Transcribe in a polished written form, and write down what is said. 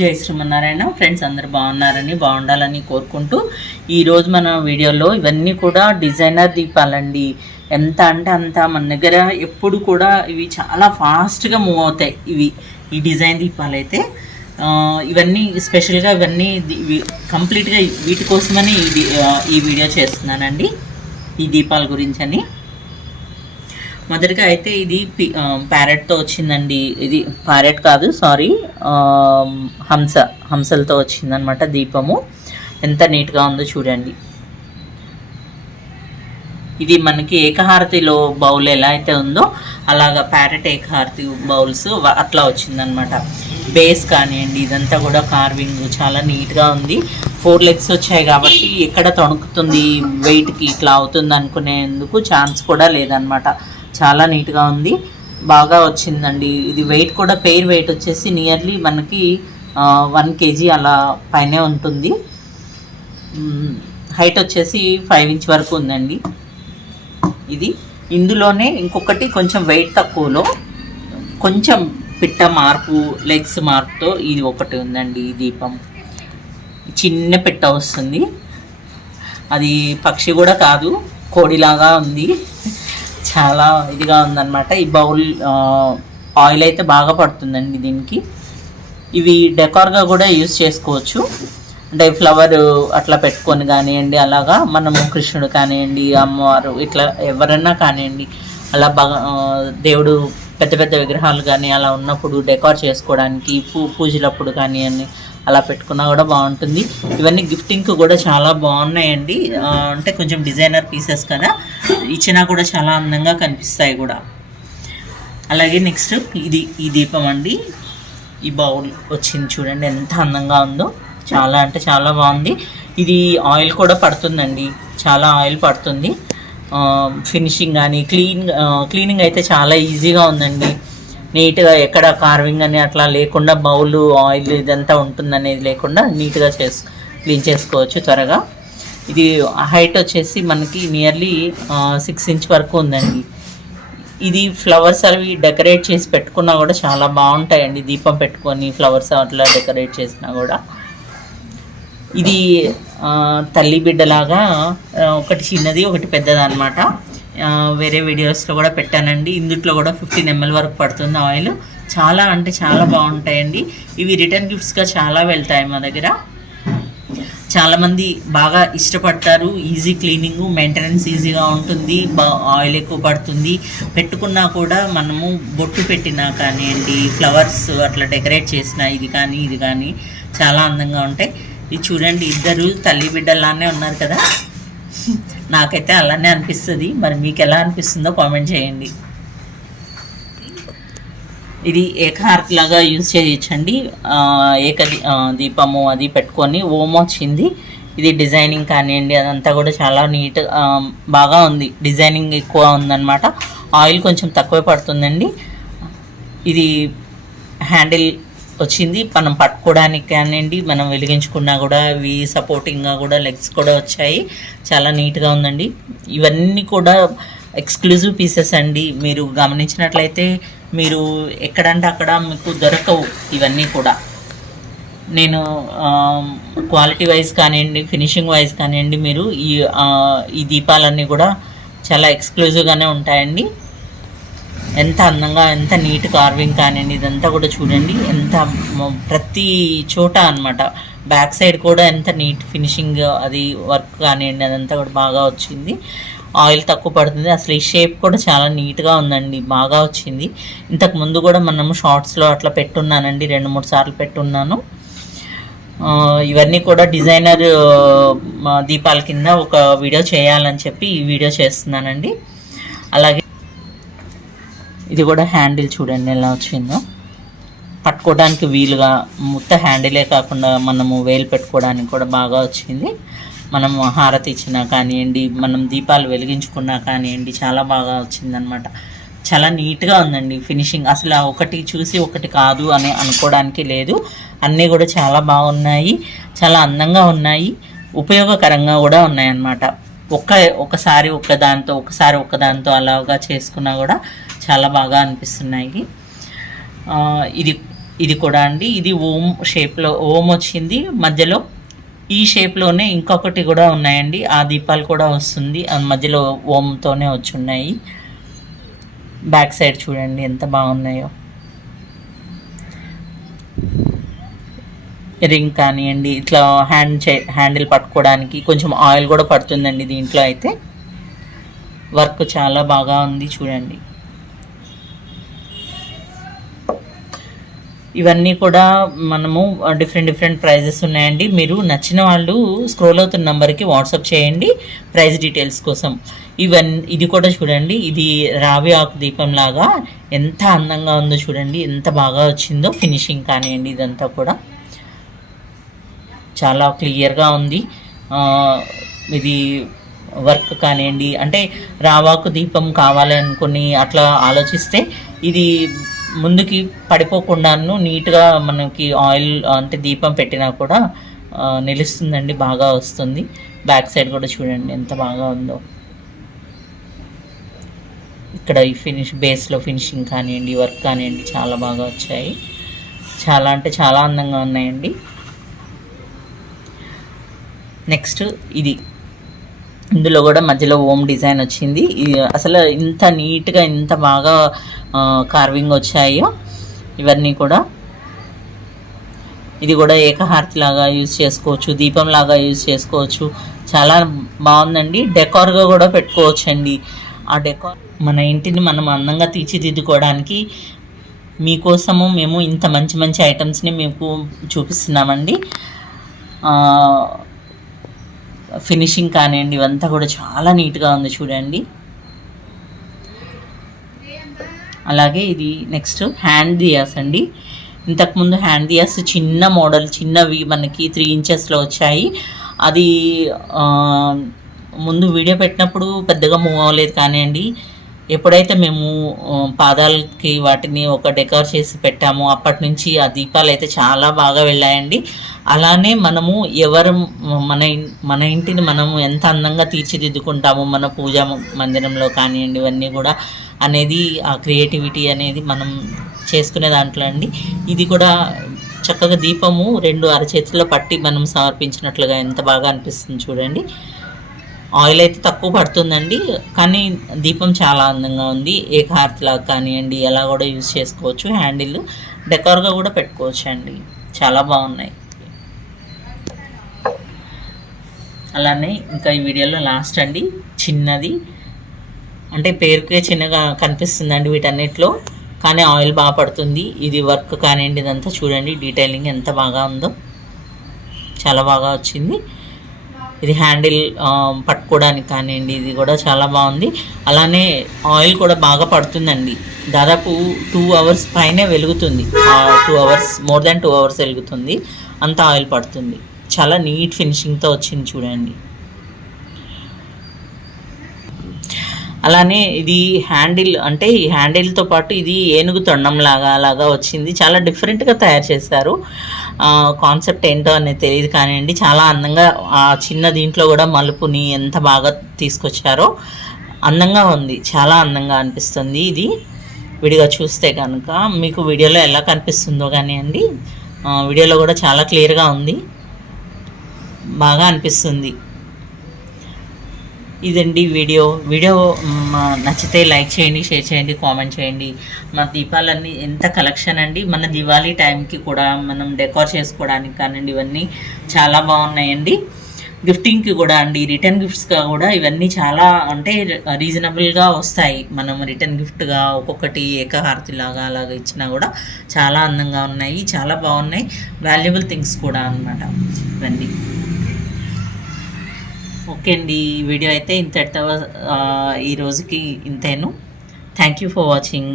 జై శ్రీమన్నారాయణ. ఫ్రెండ్స్ అందరు బాగున్నారని బాగుండాలని కోరుకుంటూ ఈరోజు మన వీడియోలో ఇవన్నీ కూడా డిజైనర్ దీపాలండి. ఎంత అంటే అంత మన దగ్గర ఎప్పుడు కూడా ఇవి చాలా ఫాస్ట్గా మూవ్ అవుతాయి. ఈ డిజైన్ దీపాలు అయితే ఇవన్నీ స్పెషల్గా ఇవన్నీ కంప్లీట్గా వీటి కోసమని ఈ వీడియో చేస్తున్నానండి, ఈ దీపాల గురించి అని. మొదటిగా అయితే ఇది ప్యారెట్తో వచ్చిందండి. ఇది ప్యారెట్ కాదు, సారీ, హంసలతో వచ్చిందనమాట దీపము. ఎంత నీట్గా ఉందో చూడండి. ఇది మనకి ఏకహారతిలో బౌల్ ఎలా అయితే ఉందో అలాగా ప్యారెట్ ఏకహారతి బౌల్స్ అట్లా వచ్చిందనమాట. బేస్ కానివ్వండి, ఇదంతా కూడా కార్వింగ్ చాలా నీట్గా ఉంది. 4 legs వచ్చాయి కాబట్టి ఎక్కడ తొణుకుతుంది, వెయిట్కి ఇట్లా అవుతుంది అనుకునేందుకు ఛాన్స్ కూడా లేదనమాట. చాలా నీట్గా ఉంది, బాగా వచ్చిందండి. ఇది వెయిట్ కూడా పెయిర్ వెయిట్ వచ్చేసి నియర్లీ మనకి 1 kg అలా పైనే ఉంటుంది. హైట్ వచ్చేసి 5 inch వరకు ఉందండి. ఇందులోనే ఇంకొకటి కొంచెం వెయిట్ తక్కువలో కొంచెం పిట్ట మార్పు, లెగ్స్ మార్పుతో ఇది ఒకటి ఉందండి. ఈ దీపం చిన్న పిట్ట వస్తుంది, అది పక్షి కూడా కాదు, కోడిలాగా ఉంది. చాలా ఇదిగా ఉందన్నమాట. ఈ బౌల్ ఆయిల్ అయితే బాగా పడుతుందండి దీనికి. ఇవి డెకార్గా కూడా యూజ్ చేసుకోవచ్చు. అంటే ఫ్లవర్ అట్లా పెట్టుకొని కానివ్వండి, అలాగా మనము కృష్ణుడు కానివ్వండి, అమ్మవారు ఇట్లా ఎవరన్నా కానివ్వండి, అలా బాగా దేవుడు పెద్ద పెద్ద విగ్రహాలు కానీ అలా ఉన్నప్పుడు డెకార్ చేసుకోవడానికి, పూజలప్పుడు కానివ్వండి అలా పెట్టుకున్నా కూడా బాగుంటుంది. ఇవన్నీ గిఫ్టింగ్కి కూడా చాలా బాగున్నాయండి. అంటే కొంచెం డిజైనర్ పీసెస్ కదా, ఇచ్చినా కూడా చాలా అందంగా కనిపిస్తాయి కూడా. అలాగే నెక్స్ట్ ఈ దీపం అండి. ఈ బౌల్ వచ్చింది చూడండి, ఎంత అందంగా ఉందో. చాలా అంటే చాలా బాగుంది. ఇది ఆయిల్ కూడా పడుతుందండి, చాలా ఆయిల్ పడుతుంది. ఫినిషింగ్ కానీ క్లీనింగ్ అయితే చాలా ఈజీగా ఉందండి. నీట్గా ఎక్కడ కార్వింగ్ అని అట్లా లేకుండా, బౌల్ ఆయిల్ ఇదంతా ఉంటుందనేది లేకుండా నీట్గా క్లీన్ చేసుకోవచ్చు త్వరగా. ఇది హైట్ వచ్చేసి మనకి నియర్లీ 6 inch వరకు ఉందండి. ఇది ఫ్లవర్స్ అవి డెకరేట్ చేసి పెట్టుకున్నా కూడా చాలా బాగుంటాయండి. దీపం పెట్టుకొని ఫ్లవర్స్ అట్లా డెకరేట్ చేసినా కూడా. ఇది తల్లి బిడ్డలాగా ఒకటి చిన్నది ఒకటి పెద్దది అనమాట. వేరే వీడియోస్లో కూడా పెట్టానండి. ఇందుట్లో కూడా 15 ml వరకు పడుతుంది ఆయిల్. చాలా అంటే చాలా బాగుంటాయండి. ఇవి రిటర్న్ గిఫ్ట్స్గా చాలా వెళ్తాయి మా దగ్గర. చాలామంది బాగా ఇష్టపడతారు. ఈజీ క్లీనింగ్, మెయింటెనెన్స్ ఈజీగా ఉంటుంది, ఆయిల్ ఎక్కువ పడుతుంది. పెట్టుకున్నా కూడా మనము బొట్టు పెట్టినా కానివ్వండి, ఫ్లవర్స్ అట్లా డెకరేట్ చేసిన ఇది కానీ చాలా అందంగా ఉంటాయి. ఇది చూడండి, ఇద్దరు తల్లి బిడ్డలానే ఉన్నారు కదా, నాకైతే అలానే అనిపిస్తుంది. మరి మీకు ఎలా అనిపిస్తుందో కామెంట్ చేయండి. ఇది ఏకహారతి లాగా యూజ్ చేయొచ్చండి. దీపము అది పెట్టుకొని ఓం వచ్చింది. ఇది డిజైనింగ్ కానివ్వండి అదంతా కూడా చాలా నీట్ బాగా ఉంది. డిజైనింగ్ ఎక్కువ ఉందన్నమాట. ఆయిల్ కొంచెం తక్కువే పడుతుందండి. ఇది హ్యాండిల్ వచ్చింది, మనం పట్టుకోవడానికి కానివ్వండి, మనం వెలిగించుకున్నా కూడా ఇవి సపోర్టింగ్గా కూడా లెగ్స్ కూడా వచ్చాయి. చాలా నీట్గా ఉందండి. ఇవన్నీ కూడా ఎక్స్క్లూజివ్ పీసెస్ అండి. మీరు గమనించినట్లయితే మీరు ఎక్కడంటే అక్కడ మీకు దొరకవు. ఇవన్నీ కూడా నేను క్వాలిటీ వైజ్ కానివ్వండి, ఫినిషింగ్ వైజ్ కానివ్వండి, మీరు ఈ దీపాలన్నీ కూడా చాలా ఎక్స్క్లూజివ్గానే ఉంటాయండి. ఎంత అందంగా, ఎంత నీట్ కార్వింగ్ కానివ్వండి, ఇదంతా కూడా చూడండి. ఎంత ప్రతి చోట అనమాట. బ్యాక్ సైడ్ కూడా ఎంత నీట్ ఫినిషింగ్, అది వర్క్ కానివ్వండి అదంతా కూడా బాగా వచ్చింది. ఆయిల్ తక్కువ పడుతుంది. అసలు ఈ షేప్ కూడా చాలా నీట్గా ఉందండి, బాగా వచ్చింది. ఇంతకు ముందు కూడా మనము షార్ట్స్లో అట్లా పెట్టున్నానండి, 2-3 సార్లు పెట్టున్నాను. ఇవన్నీ కూడా డిజైనర్ దీపాల కింద ఒక వీడియో చేయాలని చెప్పి ఈ వీడియో చేస్తున్నానండి. అలాగే ఇది కూడా హ్యాండిల్ చూడండి ఎలా వచ్చిందో. పట్టుకోవడానికి వీలుగా మొత్తం హ్యాండిలే కాకుండా మనము వేలు పెట్టుకోవడానికి కూడా బాగా వచ్చింది. మనం హారతి ఇచ్చినా కానివ్వండి, మనం దీపాలు వెలిగించుకున్నా కానివ్వండి, చాలా బాగా వచ్చిందనమాట. చాలా నీట్గా ఉందండి ఫినిషింగ్. అసలు ఒకటి చూసి ఒకటి కాదు అని అనుకోవడానికి లేదు. అన్నీ కూడా చాలా బాగున్నాయి, చాలా అందంగా ఉన్నాయి, ఉపయోగకరంగా కూడా ఉన్నాయి అన్నమాట. ఒకసారి ఒక్కదాంతో అలాగా చేసుకున్నా కూడా చాలా బాగా అనిపిస్తున్నాయి. ఇది ఇది కూడా అండి, ఇది ఓం షేప్లో ఓం వచ్చింది మధ్యలో. ఈ షేప్లోనే ఇంకొకటి కూడా ఉన్నాయండి, ఆ దీపాలు కూడా వస్తుంది, ఆ మధ్యలో ఓంతోనే వచ్చి ఉన్నాయి. బ్యాక్ సైడ్ చూడండి ఎంత బాగున్నాయో. రింగ్ కానివ్వండి, ఇట్లా హ్యాండిల్ పట్టుకోవడానికి కొంచెం ఆయిల్ కూడా పడుతుందండి దీంట్లో. అయితే వర్క్ చాలా బాగా ఉంది చూడండి. ఇవన్నీ కూడా మనము డిఫరెంట్ ప్రైజెస్ ఉన్నాయండి. మీరు నచ్చిన వాళ్ళు స్క్రోల్ అవుతున్న నెంబర్కి వాట్సాప్ చేయండి ప్రైస్ డీటెయిల్స్ కోసం. ఇది కూడా చూడండి, ఇది రావి ఆకు దీపం లాగా ఎంత అందంగా ఉందో చూడండి, ఎంత బాగా వచ్చిందో ఫినిషింగ్ కానివ్వండి. ఇదంతా కూడా చాలా క్లియర్గా ఉంది. ఇది వర్క్ కానివ్వండి, అంటే రావాకు దీపం కావాలనుకుని అట్లా ఆలోచిస్తే ఇది ముందుకి పడిపోకుండాను నీట్గా మనకి ఆయిల్ అంటే దీపం పెట్టినా కూడా నిలుస్తుందండి, బాగా వస్తుంది. బ్యాక్ సైడ్ కూడా చూడండి ఎంత బాగా ఉందో. ఇక్కడ ఈ బేస్లో ఫినిషింగ్ కానివ్వండి, వర్క్ కానివ్వండి చాలా బాగా వచ్చాయి. చాలా అంటే చాలా అందంగా ఉన్నాయండి. నెక్స్ట్ ఇది, ఇందులో కూడా మధ్యలో ఓం డిజైన్ వచ్చింది. అసలు ఇంత నీట్గా ఇంత బాగా కార్వింగ్ వచ్చాయో ఇవన్నీ కూడా. ఇది కూడా ఏకహారతి లాగా యూజ్ చేసుకోవచ్చు, దీపం లాగా యూజ్ చేసుకోవచ్చు. చాలా బాగుందండి. డెకార్గా కూడా పెట్టుకోవచ్చు అండి. ఆ డెకార్ మన ఇంటిని మనం అందంగా తీర్చిదిద్దుకోవడానికి మీకోసము మేము ఇంత మంచి ఐటమ్స్ని మీకు చూపిస్తున్నామండి. ఫినిషింగ్ కానివ్వండి, ఇవంతా కూడా చాలా నీట్గా ఉంది చూడండి. అలాగే ఇది నెక్స్ట్ హ్యాండ్ దియాస్ అండి. ఇంతకుముందు హ్యాండ్ దియాస్ చిన్న మోడల్, చిన్నవి మనకి 3 ఇంచెస్లో వచ్చాయి. అది ముందు వీడియో పెట్టినప్పుడు పెద్దగా మూవ్ అవ్వలేదు కానివ్వండి. ఎప్పుడైతే మేము పాదాలకి వాటిని ఒక డెకార్ చేసి పెట్టామో అప్పటి నుంచి ఆ దీపాలు అయితే చాలా బాగా వెళ్ళాయండి. అలానే మనము మన ఇంటిని మనము ఎంత అందంగా తీర్చిదిద్దుకుంటాము మన పూజా మందిరంలో కానివ్వండి, ఇవన్నీ కూడా అనేది ఆ క్రియేటివిటీ అనేది మనం చేసుకునే దాంట్లో అండి. ఇది కూడా చక్కగా దీపము 2 అరచేతుల్లో పట్టి మనం సమర్పించినట్లుగా ఎంత బాగా అనిపిస్తుంది చూడండి. ఆయిల్ అయితే తక్కువ పడుతుందండి, కానీ దీపం చాలా అందంగా ఉంది. ఏకహారతిలాగా కానివ్వండి ఎలా కూడా యూజ్ చేసుకోవచ్చు. హ్యాండిల్ డెకార్గా కూడా పెట్టుకోవచ్చు అండి, చాలా బాగున్నాయి. అలానే ఇంకా ఈ వీడియోలో లాస్ట్ అండి, చిన్నది అంటే పేరుకే చిన్నగా కనిపిస్తుందండి వీటన్నిటిలో, కానీ ఆయిల్ బాగా పడుతుంది. ఇది వర్క్ కానివ్వండి, ఇదంతా చూడండి డీటెయిలింగ్ ఎంత బాగా ఉందో, చాలా బాగా వచ్చింది. ఇది హ్యాండిల్ పట్టుకోవడానికి కానివ్వండి, ఇది కూడా చాలా బాగుంది. అలానే ఆయిల్ కూడా బాగా పడుతుందండి, దాదాపు 2 అవర్స్ పైనే వెలుగుతుంది. 2 అవర్స్, మోర్ దాన్ 2 అవర్స్ వెలుగుతుంది, అంత ఆయిల్ పడుతుంది. చాలా నీట్ ఫినిషింగ్తో వచ్చింది చూడండి. అలానే ఇది హ్యాండిల్, అంటే ఈ హ్యాండిల్తో పాటు ఇది ఏనుగు తొండం లాగా వచ్చింది. చాలా డిఫరెంట్గా తయారు చేశారు. కాన్సెప్ట్ ఏంటో అనేది తెలియదు కానివ్వండి, చాలా అందంగా ఆ చిన్న దీంట్లో కూడా మలుపుని ఎంత బాగా తీసుకొచ్చారో అందంగా ఉంది, చాలా అందంగా అనిపిస్తుంది. ఇది విడిగా చూస్తే కనుక మీకు వీడియోలో ఎలా కనిపిస్తుందో కానివ్వండి, వీడియోలో కూడా చాలా క్లియర్గా ఉంది, బాగా అనిపిస్తుంది. ఇదండి వీడియో నచ్చితే లైక్ చేయండి, షేర్ చేయండి, కామెంట్ చేయండి. మా దీపాలన్నీ ఎంత కలెక్షన్ అండి, మన దివాళీ టైంకి కూడా మనం డెకార్ చేసుకోవడానికి కానివ్వండి, ఇవన్నీ చాలా బాగున్నాయండి. గిఫ్టింగ్కి కూడా అండి, రిటర్న్ గిఫ్ట్స్గా కూడా ఇవన్నీ చాలా అంటే రీజనబుల్గా వస్తాయి. మనం రిటర్న్ గిఫ్ట్గా ఒక్కొక్కటి ఏకహారతిలాగా అలాగా ఇచ్చినా కూడా చాలా అందంగా ఉన్నాయి, చాలా బాగున్నాయి. వాల్యుబుల్ థింగ్స్ కూడా అన్నమాట ఇవన్నీ. ఓకే అండి, ఈ వీడియో అయితే ఇంతటితో ఈ రోజుకి ఇంతేను. Thank you for watching.